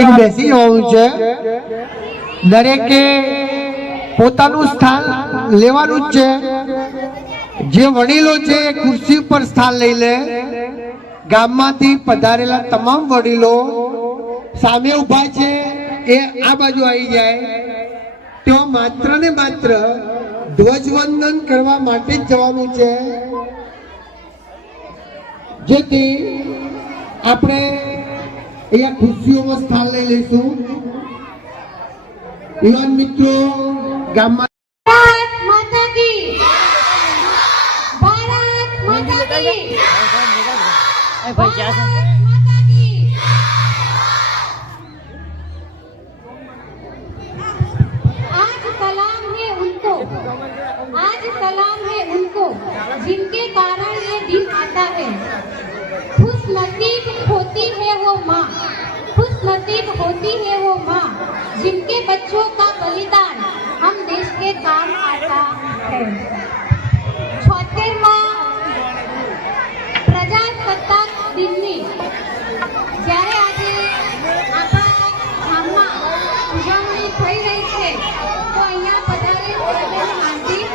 એક બેસી જવાનું છે. દરેકે પોતાનું સ્થાન લેવાનું જ છે. જે વડીલો છે એ ખુરશી પર સ્થાન લઈ લે. ગામમાંથી પધારેલા તમામ વડીલો સામે ઊભા છે એ આ બાજુ આવી જાય. તેઓ માત્ર ને માત્ર ધ્વજવંદન કરવા માટે જ જવાનું છે, જેથી આપણે અહીંયા ખુરશીઓમાં સ્થાન લઈ લઈશું. યુવાન મિત્રો ગામમાં सलाम है उनको जिनके कारण ये दिन आता है. खुश नसीब होती है वो माँ, खुश नसीब होती है वो माँ जिनके बच्चों का बलिदान हम देश के काम आता है. 76वां પ્રજાસત્તાક દિનની જ્યારે આજે આપણા ગામમાં ઉજવણી થઈ રહી છે, તો અહીંયા પધારેલ હાર્દિક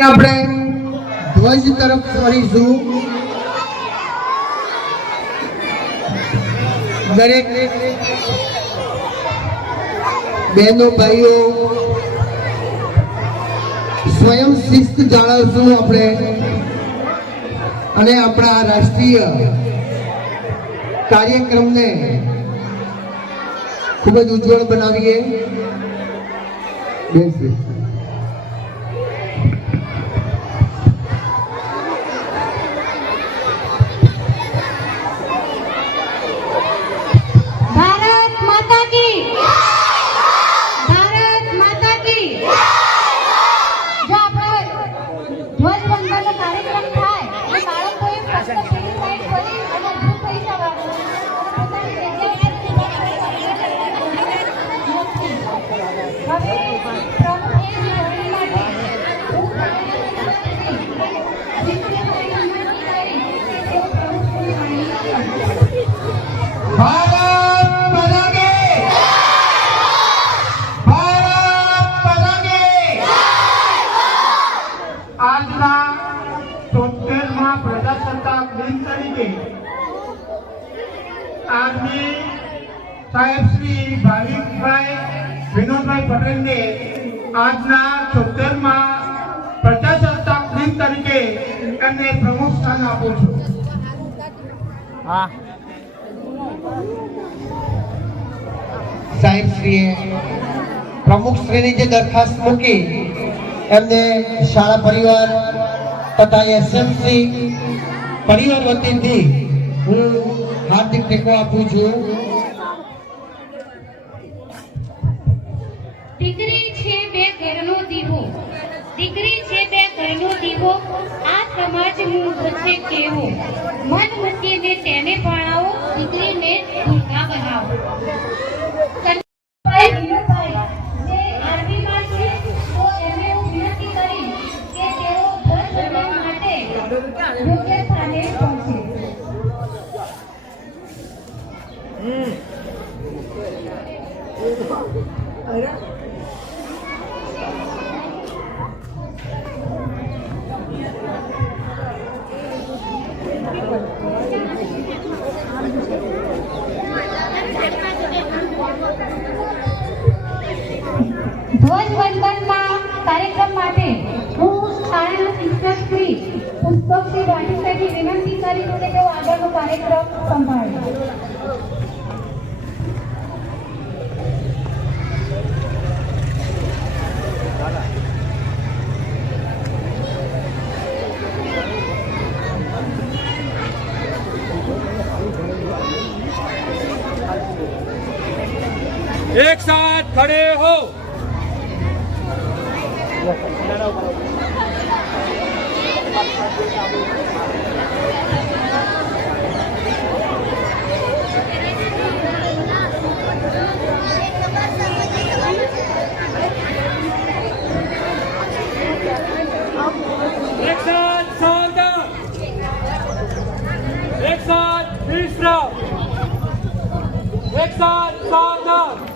આપણે ધ્વજ તરફ ફરીશું. દરેક બહેનો ભાઈઓ સ્વયં શિસ્ત જાળવશું આપણે અને આપણા રાષ્ટ્રીય કાર્યક્રમને ખૂબ જ ઉજ્જવળ બનાવીએ. બેસીએ. આર્મી સાહેબ શ્રી ભાવિકભાઈ વિનોદભાઈ પટેલને આજના 76મા પ્રજાસત્તાક દિન તરીકે એમને પ્રમુખ સ્થાન આપું છું. સાહેબ શ્રીએ પ્રમુખ શ્રીની જે દરખાસ્ત મૂકી એમને શાળા પરિવાર તથા એસએમસી પરિવાર વતીથી હું હાર્દિક ટેકો આપું છું. દીકરી છે બે ઘરનો દીવો, દીકરી છે બે ઘરનો દીવો, આ સમાજનું છે કેવો. મન મૂકીને તેને ભણાવો, દીકરીને દુર્ગા બનાવો. ધ્વજવંદનના કાર્યક્રમ માટે હું શાળાના શિક્ષક શ્રી પુષ્પકસિંહ રાઠીસાહેબની વિનંતી કરી છું કે તેઓ આગળનો કાર્યક્રમ સંભાળે. एक साथ खड़े हो. एक साथ सावधान, एक साथ तीसरा, एक साथ सावधान।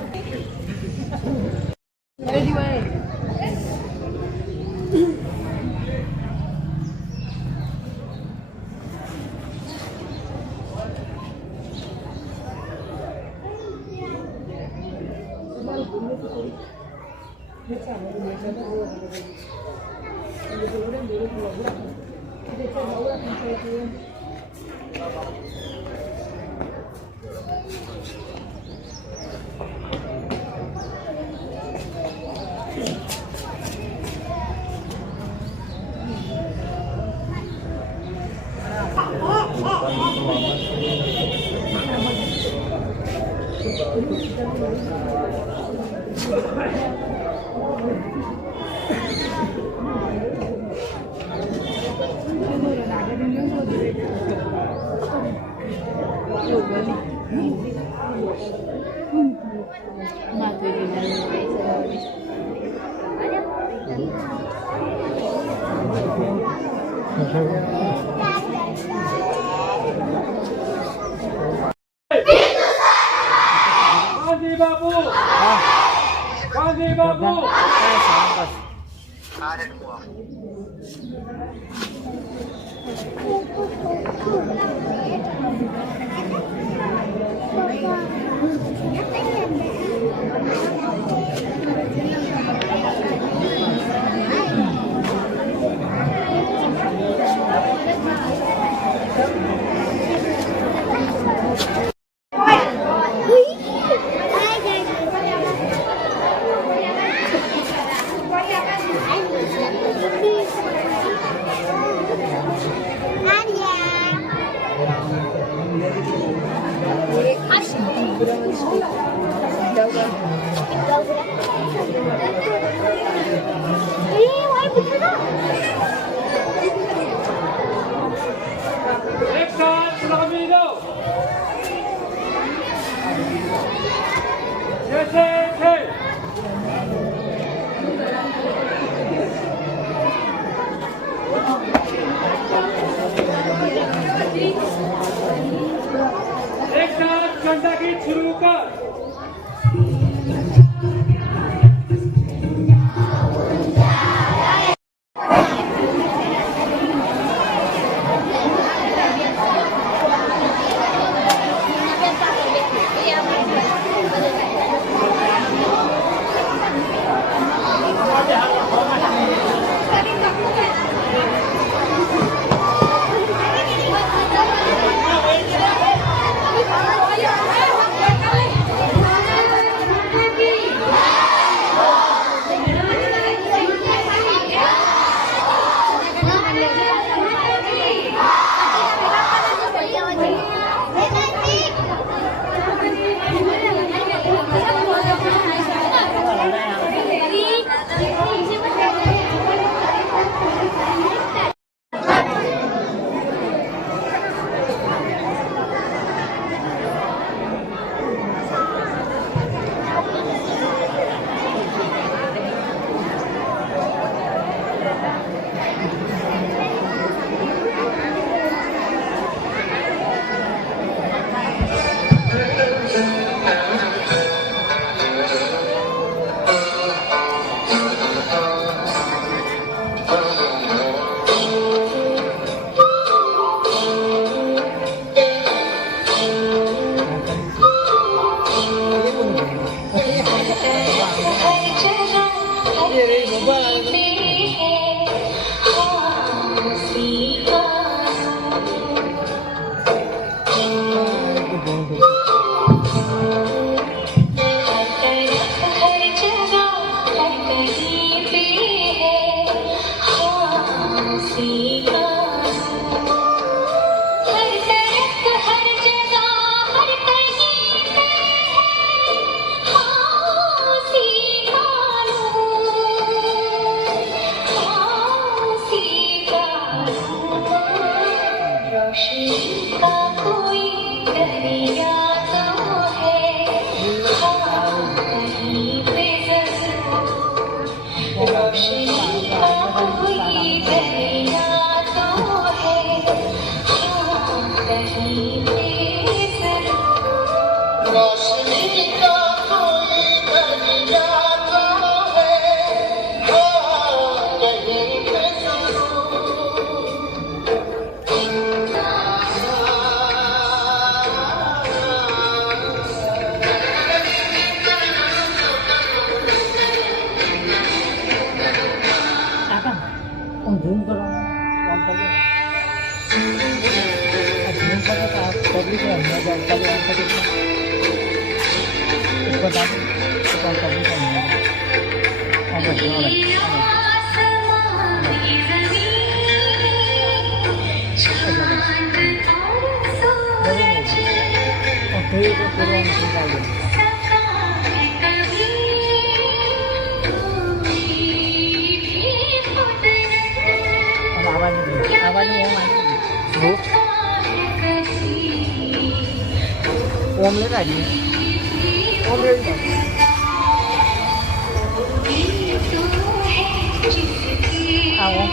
गांधी बाबू, गांधी बाबू। एक साथ सलामी दो, जैसे थे। एक साथ घंटा की शुरू कर। ઝૂમ કરવાનું ઓન કરી ઝૂમ કરે તો પબ્લિક અંદર જાય ખાલી ઓન કરી ઉપર દાબો તો પબ્લિક અંદર ઓમ લેતા જઈએ ઓમ લેતા આ ઓમ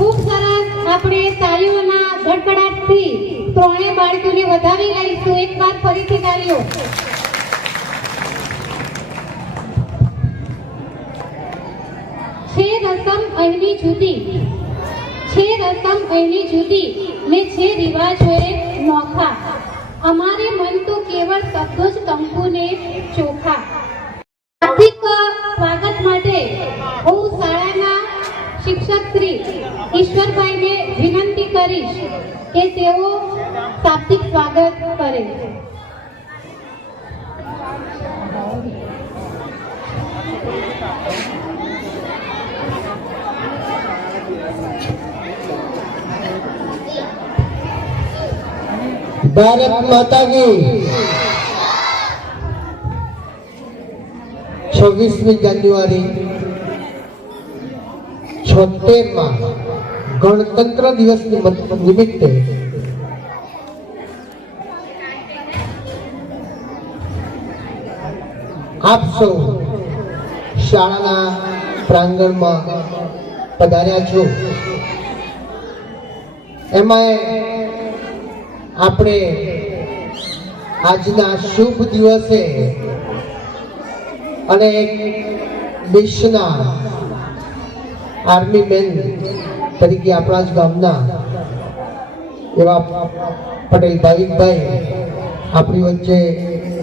ખૂબ સરસ. આપણે તાળીઓના ગડગડાટથી ત્રણેય બાળકોને વધાવી લઈશું. એકવાર ફરીથી તાળીઓ. છે રસમ અહીંની જુદી, છે રસમ અહીંની જુદી ને છે રિવાજોએ નોખા. અમારે મન તો કેવળ શબ્દો જ કંકુને ચોખા. હાર્દિક સ્વાગત માટે હું શાળાના શિક્ષક શ્રી ઈશ્વરભાઈને વિનંતી કરીશ કે તેઓ શાબ્દિક સ્વાગત કરે. ભારત માતા કી 26મી જાન્યુઆરી 76માં ગણતંત્ર દિવસ નિમિત્તે આપ સૌ શાળાના પ્રાંગણમાં પધાર્યા છો. એમાં આપણે આજના શુભ દિવસે અને એક દેશના આર્મી મેન તરીકે આપણા જ ગામના એવા પટેલ ભાવિકભાઈ આપણી વચ્ચે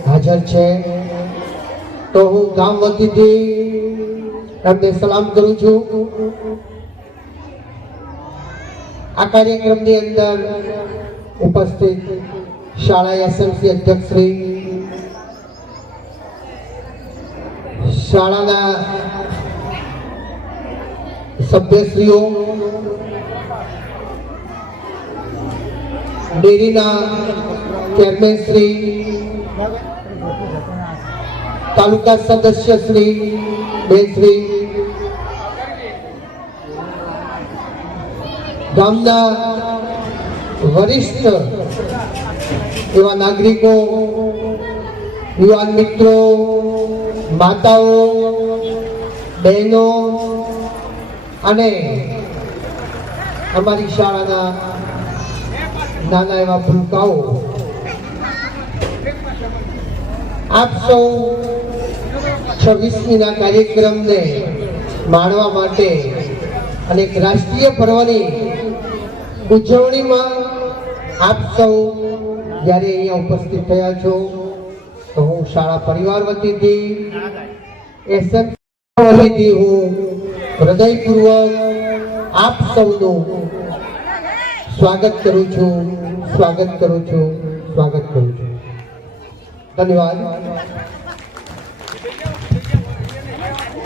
હાજર છે. તો હું ગામ વતીથી એમને સલામ કરું છું. આ કાર્યક્રમની અંદર ઉપસ્થિત શાળા એસએમસી અધ્યક્ષ શ્રી, શાળાના સભ્યશ્રીઓ, ડેરીના ચેરમેન શ્રી, તાલુકા સદસ્ય શ્રી બેનશ્રી, ગામના વરિષ્ઠ એવા નાગરિકો, યુવાન મિત્રો, માતાઓ, બહેનો અને અમારી શાળાના નાના એવા ભૂલકાઓ, આપ સૌ 26મીના કાર્યક્રમને માણવા માટે અને એક રાષ્ટ્રીય પર્વની ઉજવણીમાં આપ સૌ જ્યારે અહીંયા ઉપસ્થિત થયા છો તો હું શાળા પરિવાર વતીથી વતીથી હું હૃદયપૂર્વક આપ સૌનું સ્વાગત કરું છું, સ્વાગત કરું છું, સ્વાગત કરું છું. ધન્યવાદ.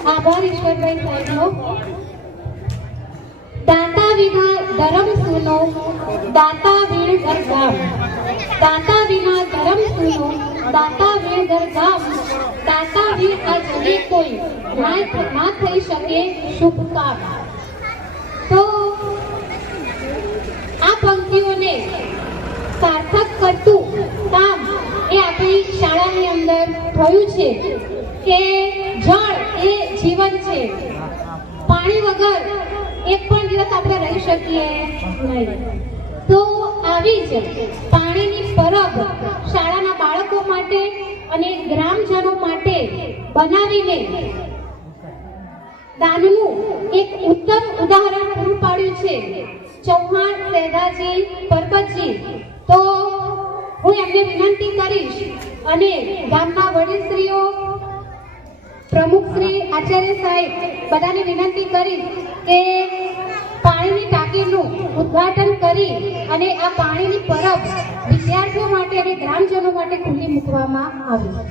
આભાર ઈશ્વરભાઈ સાહેબનો. દાતા વિના ધરમ સુનો, દાતા વીર ઘર ગામ. દાતા વિના ધરમ સુનો, દાતા વીર ઘર ગામ. દાતા વીર આ જગે કોઈ ના થઈ શકે શુભ કામ. તો આ પંક્તિઓને સાર્થક કરતું કામ એ આપણી શાળાની અંદર થયું છે કે જળ એ જીવન છે. પાણી વગર એક પણ દિવસ આપણે રહી શકીએ નહીં. તો આવી જ પાણીની પરબ શાળાના બાળકો માટે અને ગ્રામજનો માટે બનાવીને દાનનું એક ઉત્તમ ઉદાહરણ પૂરું પાડ્યું છે ચૌહાણ સહેદાજી પરબતજી. તો હું એમને વિનંતી કરીશ અને ગામના વડીલશ્રીઓ, પ્રમુખશ્રી, આચાર્ય સાહેબ બધાને વિનંતી કરીશ કે પાણીની ટાંકીનું ઉદ્ઘાટન કરી અને આ પાણીની પરબ વિદ્યાર્થીઓ માટે અને ગ્રામજનો માટે ખુલ્લી મૂકવામાં આવી.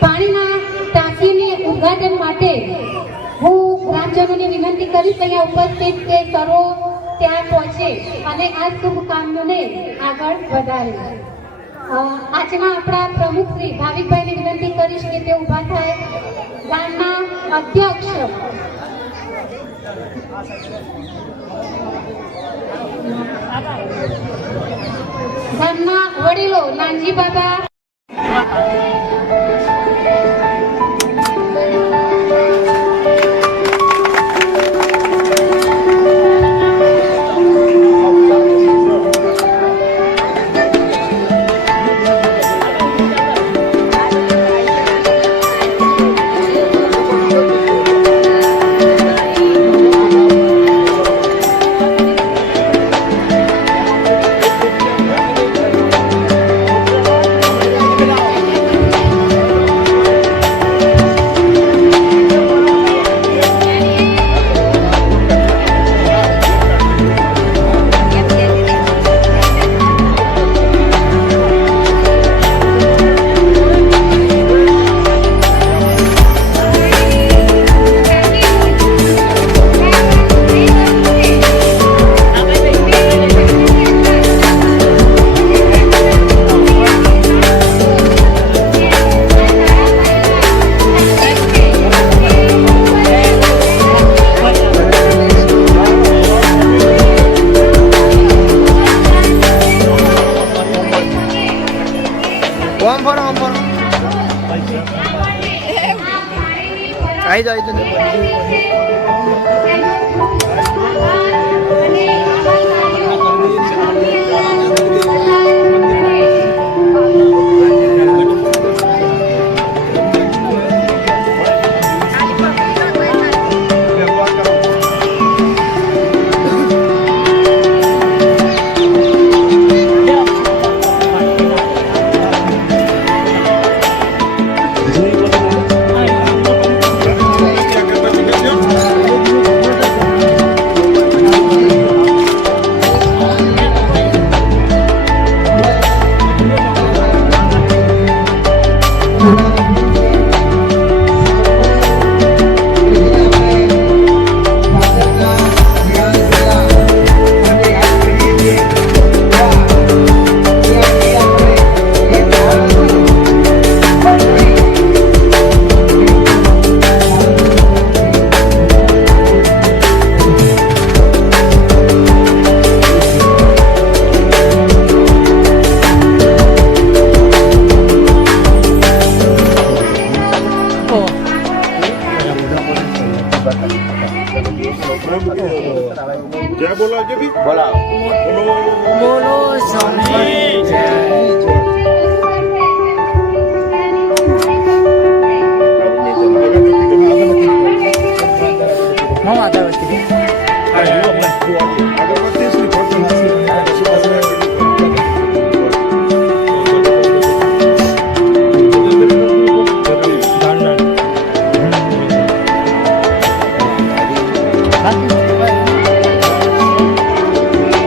પાણીના ટાંકીને ઉદ્ઘાટન માટે હું ગ્રામજનોને વિનંતી કરીશ અહીંયા ઉપસ્થિત કે સર્વો ત્યાં પહોંચે અને આ શુભ કામને આગળ વધારે. આજના આપણા પ્રમુખ શ્રી ભાવિકભાઈને વિનંતી કરીશ કે તે ઊભા થાય. ગામના અધ્યક્ષ ગામના વડીલો નાનજી બાબા, આવી जय बोला जी भी बोला બોલો સ્વામી જય મમ આગળવર્તી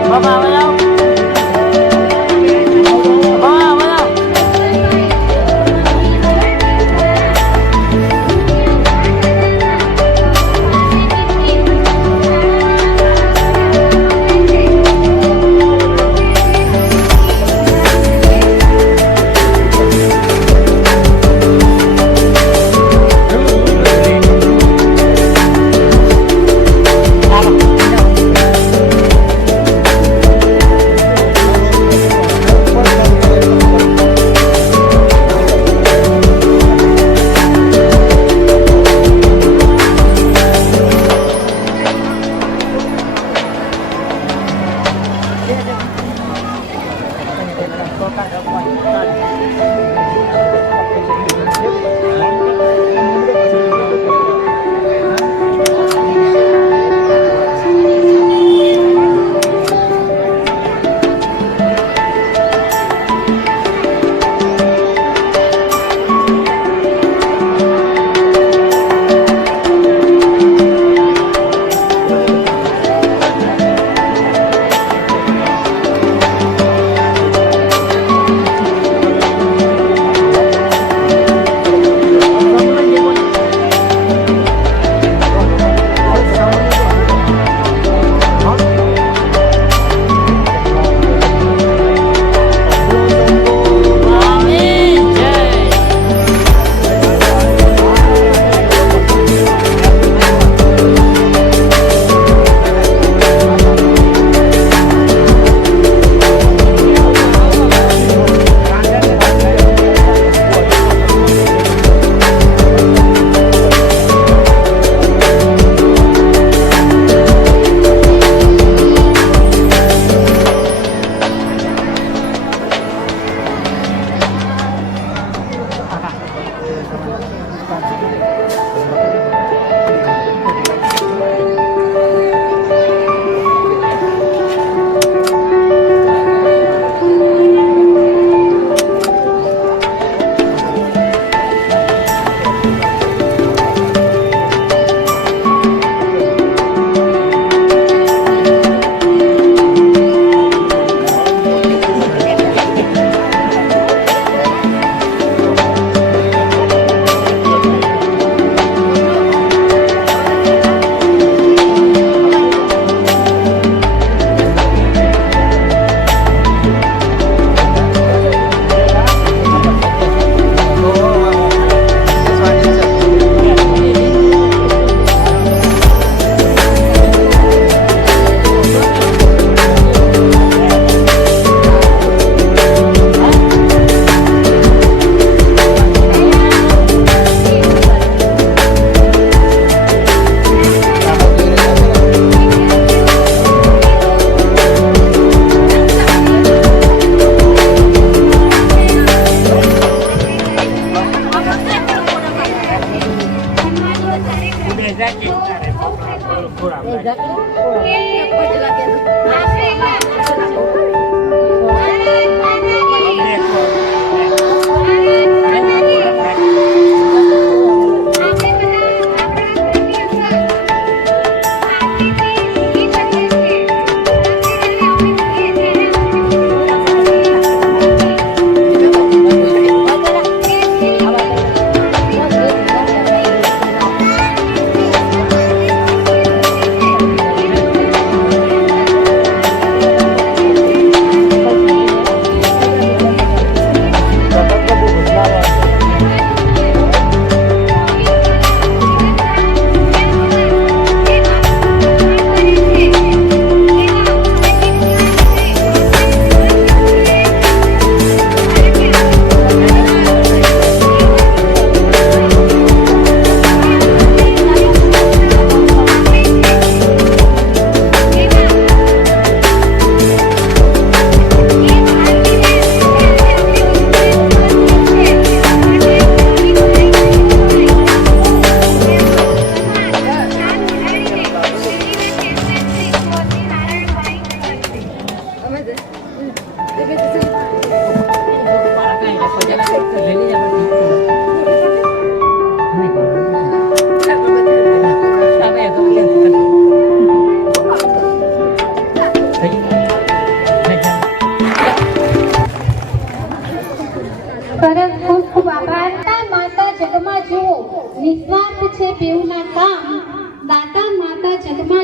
બાબા આવે આવ બાબા આવે આવ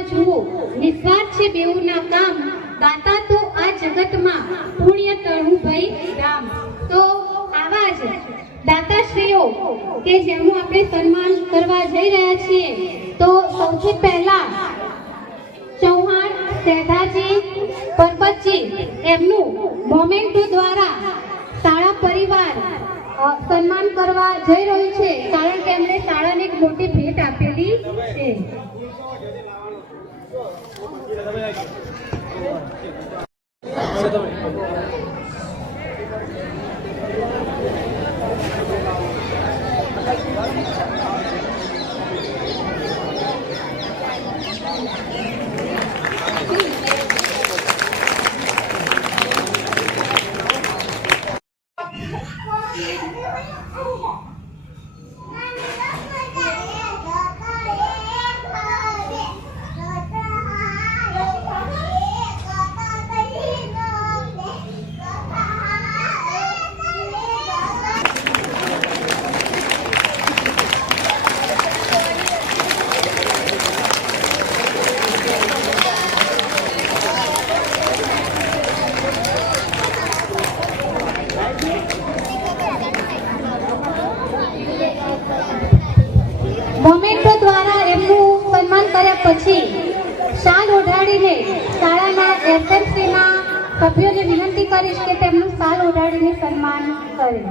જુઓ નિસ્વાર્થ છે બેઉના કામ, દાતા તો આ જગતમાં પુણ્ય તણું ભઈ રામ. તો આવા જ દાતાશ્રીઓ કે જેમનું આપણે સન્માન કરવા જઈ રહ્યા છીએ, તો સૌથી પહેલા ચૌહાણ સેધાજી પરબતજી એમનું મોમેન્ટો દ્વારા શાળા પરિવાર સન્માન કરવા જઈ રહ્યું છે, કારણ કે એમણે શાળાને એક મોટી ભેટ આપેલી છે. મોમેન્ટો દ્વારા એમનું સન્માન કર્યા પછી શાલ ઓઢાડીને શાળાના એસએમસીના સભ્યોને વિનંતી કરીશ કે તેમનું શાલ ઓઢાડીને સન્માન કરે.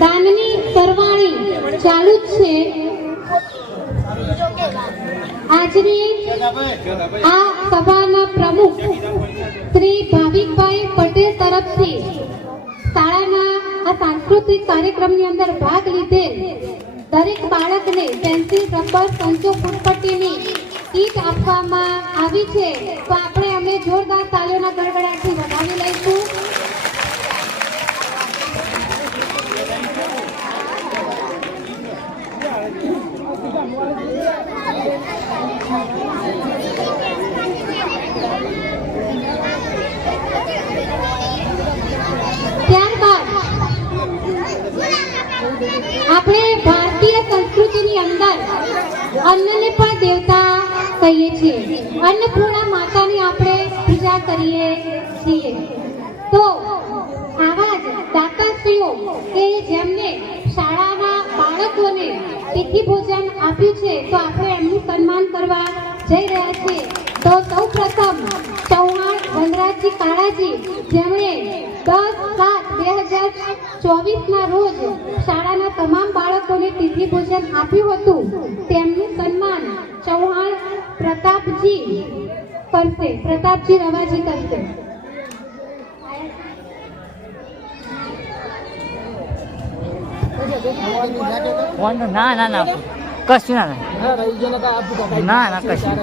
દાનની સરવાણી ચાલુ જ છે. આજની આ સભાના પ્રમુખ શ્રી ભાવિકભાઈ પટેલ તરફથી શાળાના આ સાંસ્કૃતિક કાર્યક્રમની અંદર ભાગ લીધેલ દરેક બાળકને પેન્સિલ, રબર, સંચો, ફૂટપટ્ટીની કીટ આપવામાં આવી છે. તો આપણે અમને જોરદાર તાળીઓના ગડગડાટથી વધાવી લઈશું. ત્યારબાદ આપણે ભારતીય સંસ્કૃતિની અંદર અન્નને પણ દેવતા કહીએ છીએ. અન્નપૂર્ણા માતાની આપણે પૂજા કરીએ છીએ. તો આવા જ દાતાશ્રીઓ કે જેમને શાળાના બાળકોને તિથિ ભોજન આપ્યું છે, તો આપણે એમનું સન્માન કરવા જઈ રહ્યા છીએ. તો સૌ પ્રથમ ચૌહાણ વનરાજજી કાળાજી, જેમણે 10/7/2024 રોજ શાળાના તમામ બાળકોને તિથિ ભોજન આપ્યું હતું, તેમનું સન્માન ચૌહાણ પ્રતાપજી કરશે, પ્રતાપજી રવાજી કરશે. ના ના ના કશું ના ના ના કશું.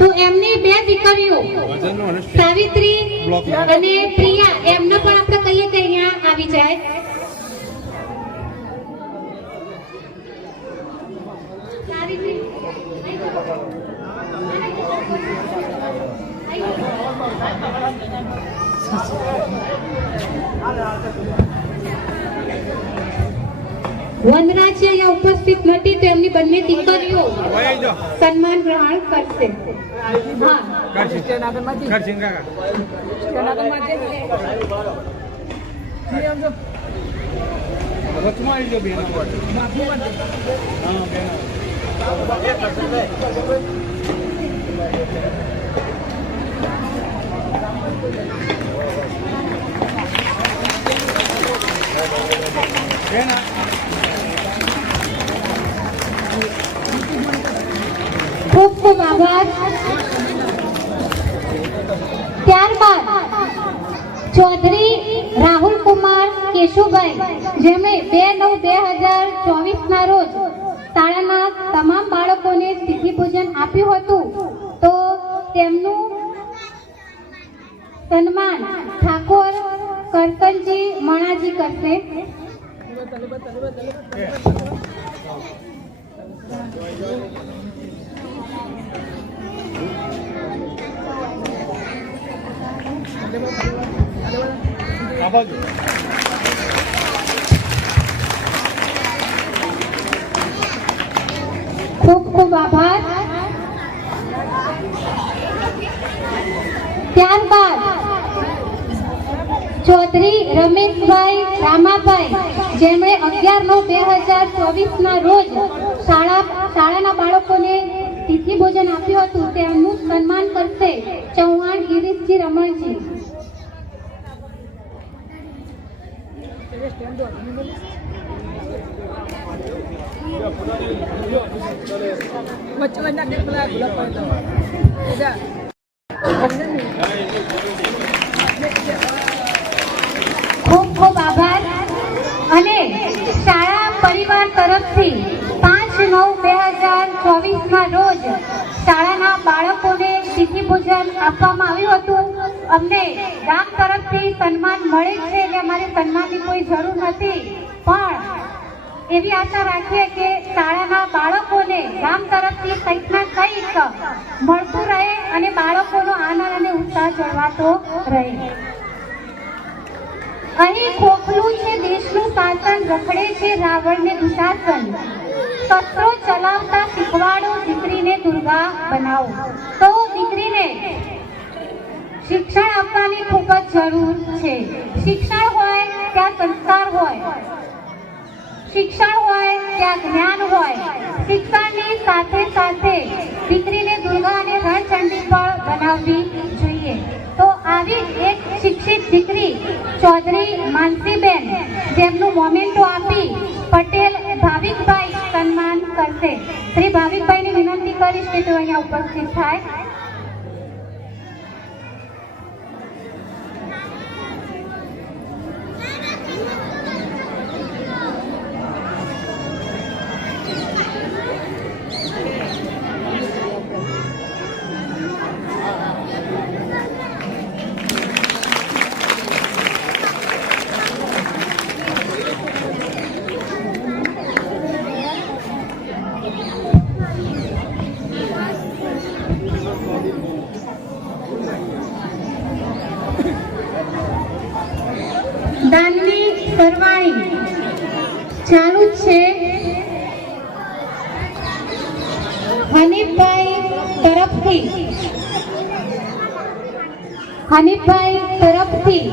તો એમની બે દીકરીઓ સાવિત્રી અને પ્રિયા, એમને પણ આપણે કહીએ કે અહીંયા આવી જાય. સાવિત્રી વનરાજ અહીંયા ઉપસ્થિત નથી, તો એમની બંને દીકરીઓ સન્માન ગ્રહણ કરશે. હા, ખૂબ ખૂબ આભાર. ત્યારબાદ ચૌધરી રાહુલ કુમાર કેશુભાઈ, જેમણે 2/9/2024 રોજ શાળાના તમામ બાળકોને તિથિ ભોજન આપ્યું હતું, તો તેમનું સન્માન ઠાકોર કરકનજી મણાજી કરશે. ખૂબ ખૂબ આભાર. ત્યારબાદ ચૌધરી રમેશભાઈ રામાભાઈ, જેમણે 11/9/2024 રોજ શાળાના બાળકોને તિથિ ભોજન આપ્યું હતું, તેમનું સન્માન કરશે ચૌહાણ ગિરીશજી રમણજી. ખૂબ ખૂબ આભાર. અને શાળા પરિવાર તરફથી 5/9/2024 રોજ શાળાના બાળકોને તિથિ ભોજન આપવામાં આવ્યું હતું. અમને ગામ તરફથી સન્માન મળે છે, એટલે અમારે સન્માનની કોઈ જરૂર નથી, પણ એવી આશા રાખીએ કે શાળાના બાળકોને ગામ તરફથી કંઈક ના કંઈક મળતું રહે અને બાળકોનો આનંદ અને ઉત્સાહ જળવાતો રહે. અહીં ખોખલું છે દેશનું શાસન, રખડે છે રાવણને દુશાસન, શસ્ત્રો ચલાવતા શીખવાડો, દીકરીને દુર્ગા બનાવો. તો દીકરીને શિક્ષણ આપવાની ખૂબ જ જરૂર છે. શિક્ષણ હોય ત્યાં સંસ્કાર હોય, શિક્ષણ હોય ત્યાં જ્ઞાન હોય. શિક્ષણની સાથે સાથે દીકરીને દુર્ગા અને રણચંડી પણ બનાવવી જોઈએ. તો આવી જ એક શિક્ષિત દીકરી ચૌધરી માનસીબેન, જેમનું મોમેન્ટો આપી પટેલ ભાવિકભાઈ સન્માન કરશે. શ્રી ભાવિકભાઈને વિનંતી કરીશ કે તેઓ અહીંયા ઉપસ્થિત થાય. દાનની સરવાણી ચાલુ છે. હનીફભાઈ તરફથી